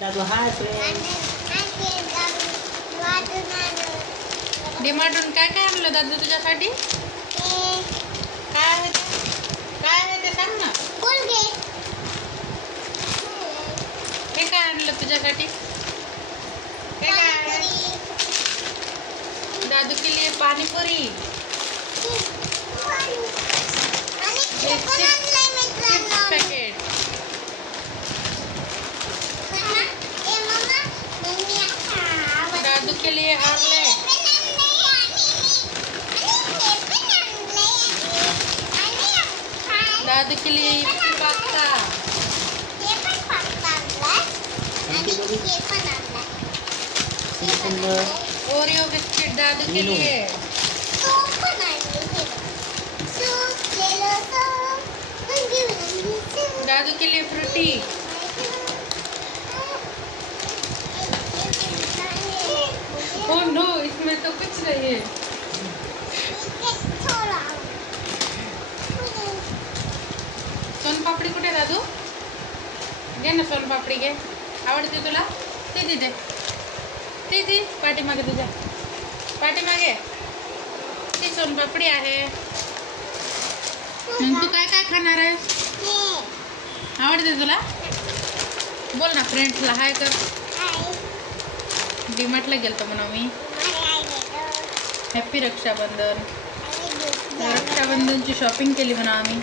दादू hi friend. डीमार्टून काय काय आणलं दादू तुझ्यासाठी? काय आहे ते सांग ना. हे काय आणलं तुझ्यासाठी? हे काय आहे? दादू के लिए पानीपुरी. पैकेट. दादू के लिए हॉर्लिक्स. दादू के लिए पास्ता. ओरियो बिस्किट दादू के लिए. दादू के लिए फ्रूटी. ओह नो, इसमें तो कुछ नहीं है. सोनपापडी कुठे दादू? घे ना सोनपापडी घे. आवडते तुला? ते तिथे ती पाठीमागे तुझ्या पाठीमागे ती सोनपापडी आहे. तू काय काय खाणार आहे? आवडते तुला? बोल ना फ्रेंड्सला हाय कर. डीमार्टला गेलतो म्हणा मी. हॅपी रक्षाबंधन. रक्षाबंधनची शॉपिंग केली म्हणा आम्ही.